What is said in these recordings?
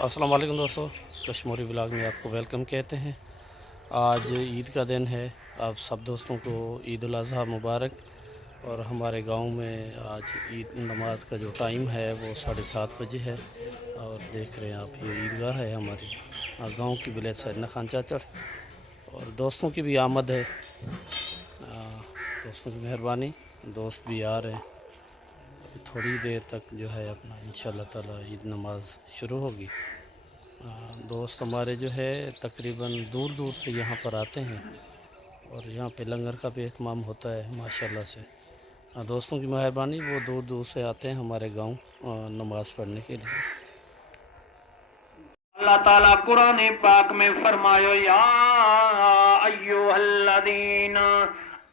السلام علیکم دوستو، کشمیری ولاگ میں آپ کو ویلکم کہتے ہیں۔ آج عید کا دن ہے، آپ سب دوستوں کو عید الاضحیٰ مبارک۔ اور ہمارے گاؤں میں آج عید نماز کا جو ٹائم ہے وہ 7:30 بجے ہے، اور دیکھ رہے ہیں آپ یہ عیدگاہ ہے ہماری گاؤں کی ولیج سیدنا خان چاچڑ، اور دوستوں کی بھی آمد ہے، دوستوں کی مہربانی، دوست بھی آ رہے ہیں۔ ابھی تھوڑی دیر تک جو ہے اپنا انشاءاللہ تعالی عید نماز شروع ہوگی۔ دوست ہمارے جو ہے تقریباً دور دور سے یہاں پر آتے ہیں، اور یہاں پہ لنگر کا بھی اہتمام ہوتا ہے ماشاءاللہ سے۔ دوستوں کی مہربانی، وہ دور دور سے آتے ہیں ہمارے گاؤں نماز پڑھنے کے لیے۔ اللہ تعالیٰ قرآن پاک میں فرمایا یا ایوہ الذین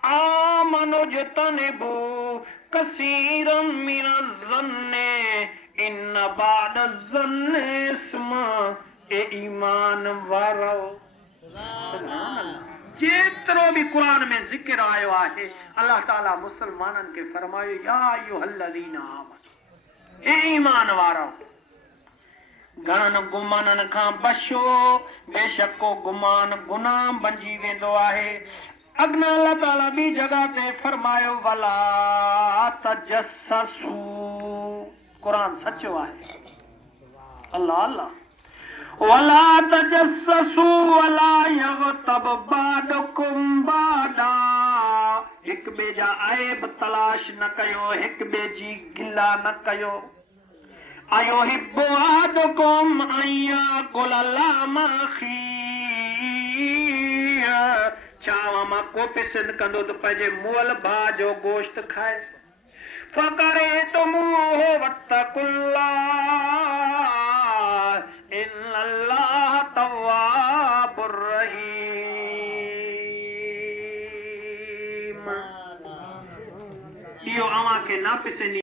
آمنوا اجتنبوا کثیرا من الظن ان بعد الظن اسم، اے ایمان وارو سبحان اللہ، جترو بھی قرآن میں ذکر آئے ہے اللہ تعالیٰ مسلمانن کے فرمائے یا ایوہ الذین آمنوا، اے ایمان وارو، گھنن گمانن کھان بچو، بے شک کو گمان گناہ بنجی ویندو آہے۔ اگنا اللہ تعالیٰ بھی جگہ تے فرمایو ولا تجسسو، قرآن سچو آہے، اللہ اللہ، ولا تجسسو ولا یغتب بعضکم بعضا، ایک بے جا عیب تلاش نہ کیو، ایک بے جی گلا نہ کیو۔ ایوہب احدکم ان یاکل لحم اخیہ، چاواں ماں کو پسند کندو تو پنجے مول بھا جو گوشت کھائے۔ فَقَرِئْتُمُوهُ وَاتَّقُوا اللَّهَ إِنَّ اللَّهَ تَوَّابٌ رَحِيمٌ۔ یہ اواں کے نا پسندی